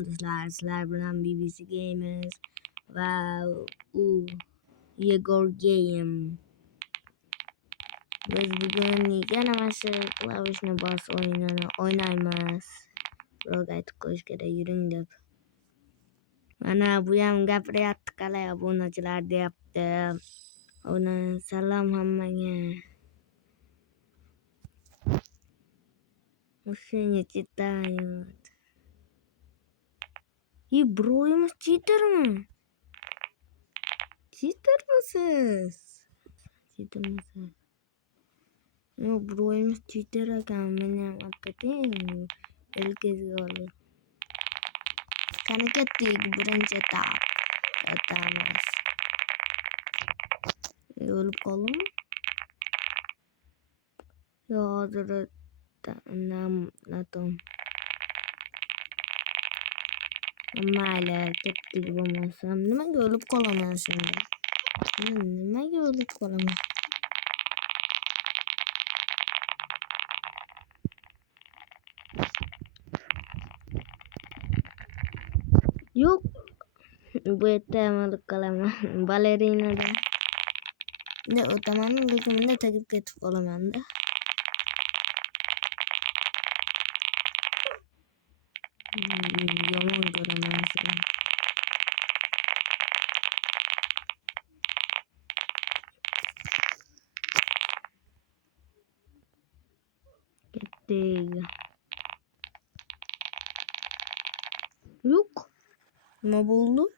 Sizler bilen BBC Gamers ve Yegor Game. Biz bugün yine başka klavyeşine bas oyununu oynayımız. Buraya tıklaş kere yürüyün dep. Bana bu yan gapri attık kalaya abonacılar da yaptı. Ona selam hamanya. Musuhnya citayut. İyi bro'yumuz cheater mı? Cheater mısınız? Cheater mısınız? Yok bro'yumuz cheater akan benim hakikaten elkesi oldu. Karena ketik birinci tatamız. Olup kalın. Ya hazır natom. Ama hala ketik bulmasam. Nima olup kalamam şimdi? Nima olup kalamam? Yok. Bu etamalık kalamam. Balerina da. Ne o tamam gözümde takip ketip kalamam da. Yaman göremem şimdi. Kettik. Yok. Ne buldu?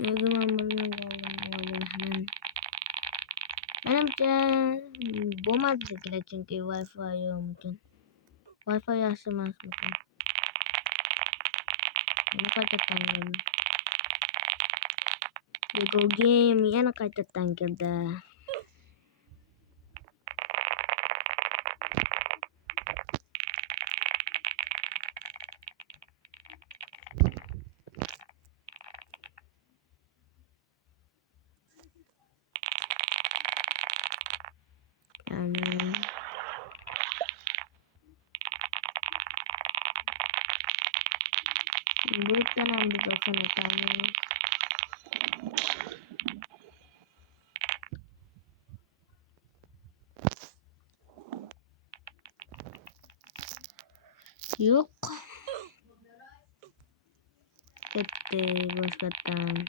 Ne zaman bunu kaldım. Benimce bulmaz bizimkiler çünkü Wi-Fi yokmuş. Wi-Fi yaşamaz mısın? Bunu kaçaktan geldim. Lego game yana kaçaktan geldi. Yani bu kanal bir baksana tamam. Yok. Gitti başkatan.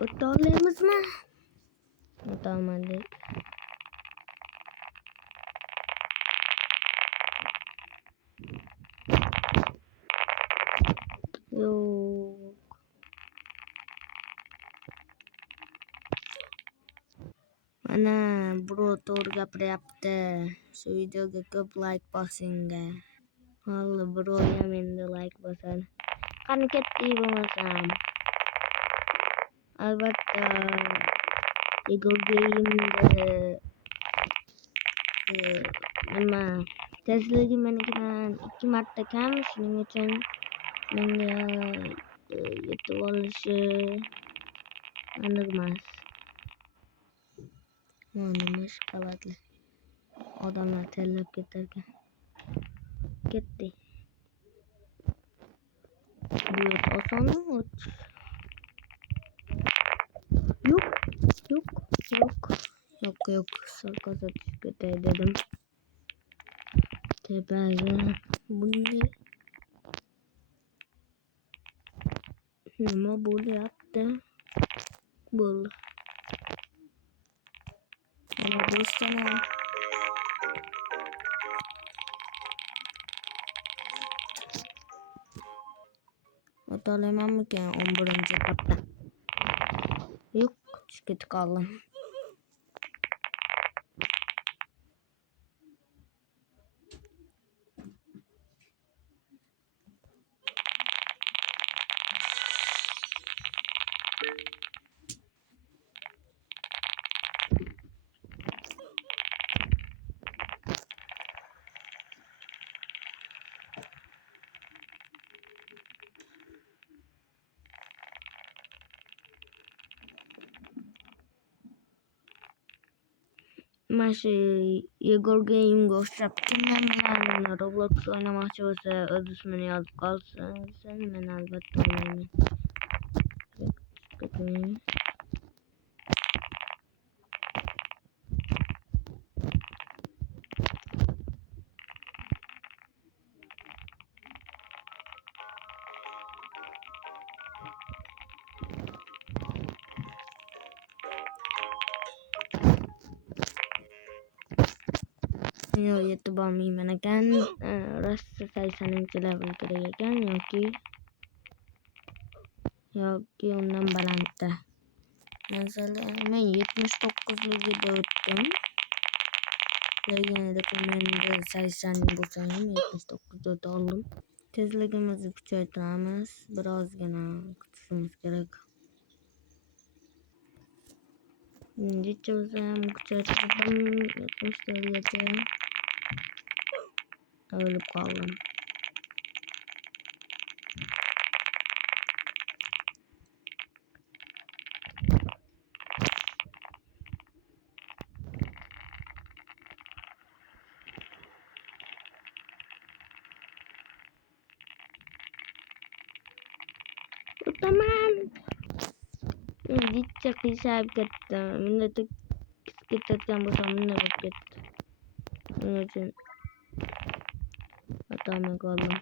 Otolayımız mı? Otomatik. Yok. Mana bro torga yaptı. Şu videoga köp like basınga. Vallahi bro yemin de like basan. Kan ketti bulmasam. Albatta Lego Game'de nima tezligi menikidan 2 marta kam shuning uchun menga yetib olishi aniq emas. Mana qavatli odamlar tellab ketarkan. Ketdi. Bu osonmi? Yok. Yok. Yok. Yok yok. Sakasa ketay dedim. Tepeye. Bunu nima bo'lyapti? Bo'ldi. Mana do'stlar. Otolaymanmikan 11-etapda? Yo'q, tushib ketib qoldim. Maşı Igor Game gösterip kimden bilen Roblox oynamak olsa öz ismini yazıp kalsın. Sen ben elbette oynayayım. Bakayım. Yo YouTube mana kan rasa saya senang level kerjakan yoki ondan balanta. Mesela ben 79 ligde öttüm. Legende komende 80 bulsayım 79'da aldım. Tezlegimizi küçültmemiz biraz gene küçülmemiz gerek. Gideceğim küçültmem 74'e ölüp kaldım. Tamam. Gidecek hesap gitti. Milleti gittikten bu zaman ne gitti. Onun için hatama kaldım.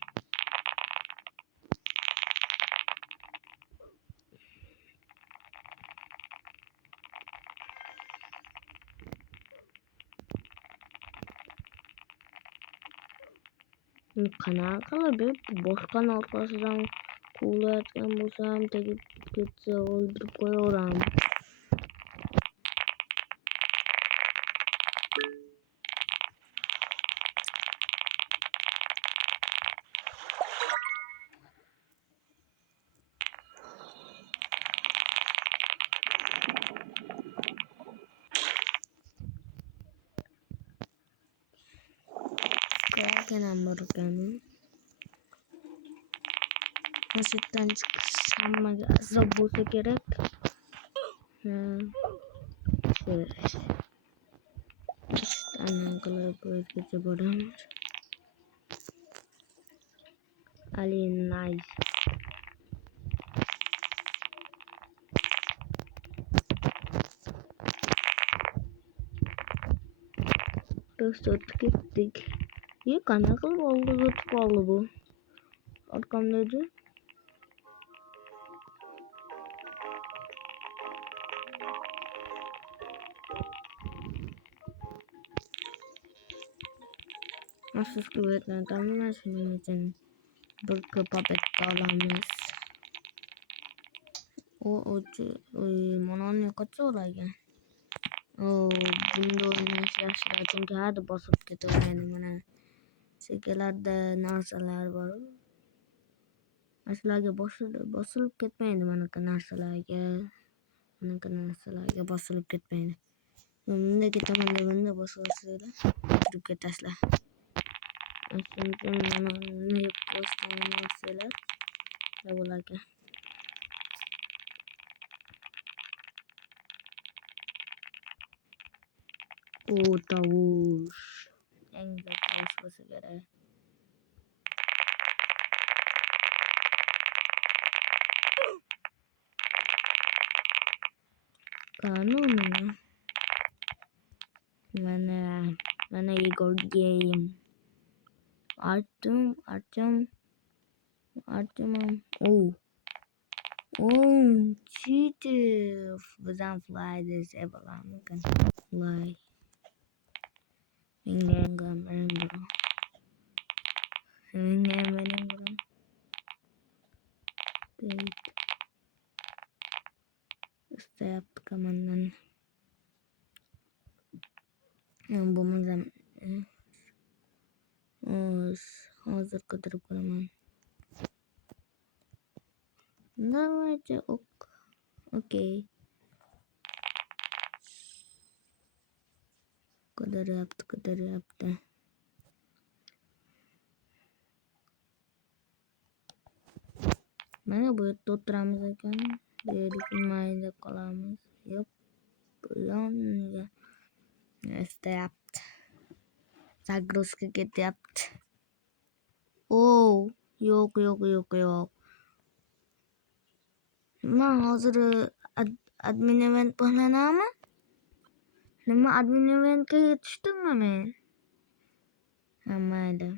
Kanal kalır boş kanal arkasından kula etken bulsam tekip gitse öldürüp koyuyorum. Koyarken hamburgerini Poşetten çıkışlanma gazla bulsa gerek. Şöyle. İşte kadar böyle geçebilirim. Ali nice. Dostluk gittik. İyi kanal oldu YouTube oldu bu. Arkamdaydı. Nasıl kuvvetlen tamam senin için bir kapapet alamız. O mananı kaç olaydı? O bunda oynamış yaşlar çünkü hadi basıp gidiyor yani bana. Şekillerde narsalar var. Narsalarga basılıp gitmeydi bana narsalarga basılıp gitmeydi. Bunda gitamanda bunda basılsıyla oturup gitaslar. Aslında bana ne yapıyorsan narsalar da bularken. O tavuş. En güzel çalışması gerek. Kanun. Bana Igor Game. Arttım. Oh. Cheater. Bizden fly this ever kan. Fly. Benim bro. Benim bro. İşte yaptık amandan. Bu manzam. Hazır kadar kuramam. Давайте окей. Kadar yaptı. Mana bu tutturamızken dedik mayda kalamız. Yok. Bulan ya. işte yaptı. Zagros hareket yaptı. Oo, yok. Ma hazır admin event falan ama. Lama admin event'e yetiştin mi mi? Ama da.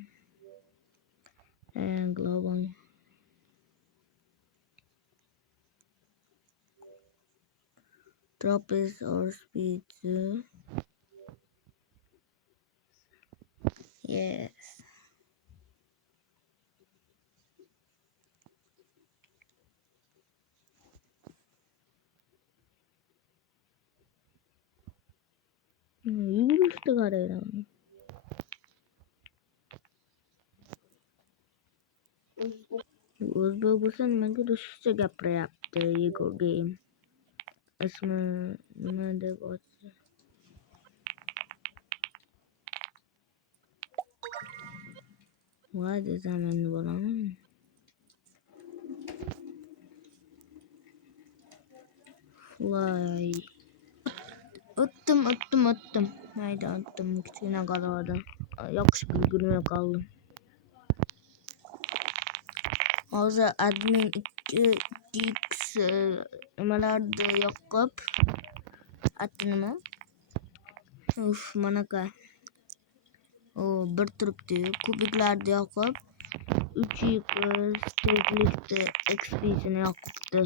Global. Drop is or speed. Yes. Yürüyüştü karayla. Uzbekistan mega Rusça gapra yaptı Ego game. İsmi ne bot. Vay zaman bulamam. Fly. Attım. Haydi attım. Küçüğüne kaldı. Yakışıklı gülmeye kaldım. Ağzı admin 2x numaralarda yakıp attın mı? Uf manaka. O bir turuptu. Kubiklerde yakıp 3x teklikte XP'sini yakıptı.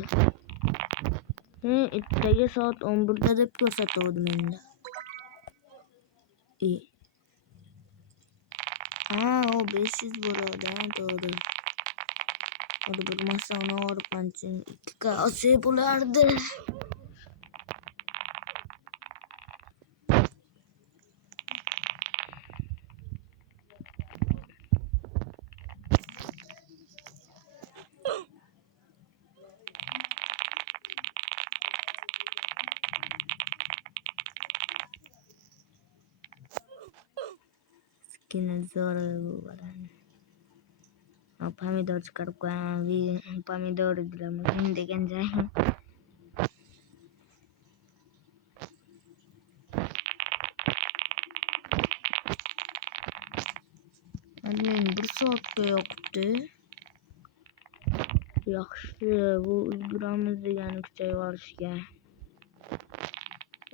İtteki saat 11'de de gösterdi bende. İyi. O 500 burada doğru. Orada bir masa ona orpan için 2K sebulardı. Skin zor bu var. Pomidor çıkarıp koyan bir pomidor dilim. Şimdi gence. Annem bir saatte yoktu. Yaxşı bu uyguramızda yanık şey var işte.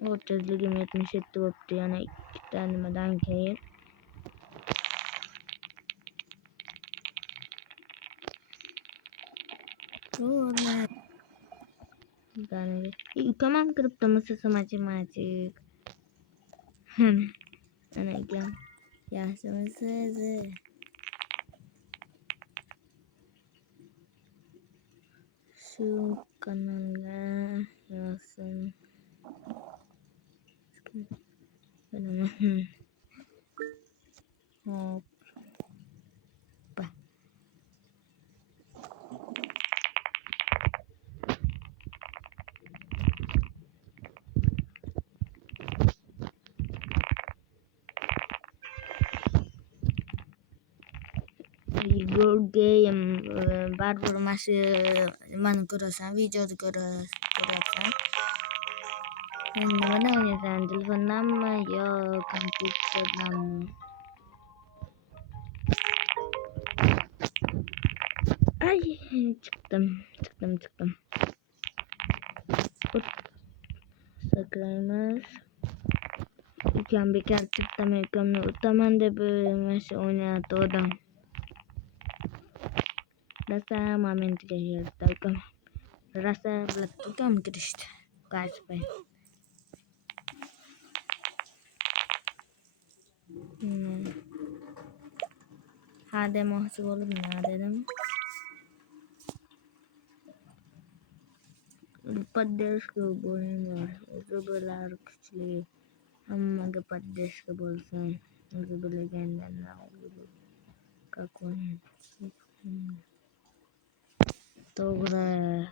O tezligim 77 oldu yani 2 tanemeden keyin. Yani tamam kripto masası matematik. Ana ikram. Yaşaması. Şu kanala yazın. Hoppa. Your game barbar masih mana kurasan video kurasan. Mana hanya sen telefon nama ya komputer nama. Ay çıktım. Saklaymaz. İken bir kere çıktım yükümlü utamanda böyle masih oynadı adam. Rasa moment kaya tahu rasa belat tukam kirist guys pe. Hadi mahsul olup ne dedim. Paddeş ke boleh itu belar kecil. Amma ke paddeş ke bolsan itu beli gandan gitu. Kakuan. Togura.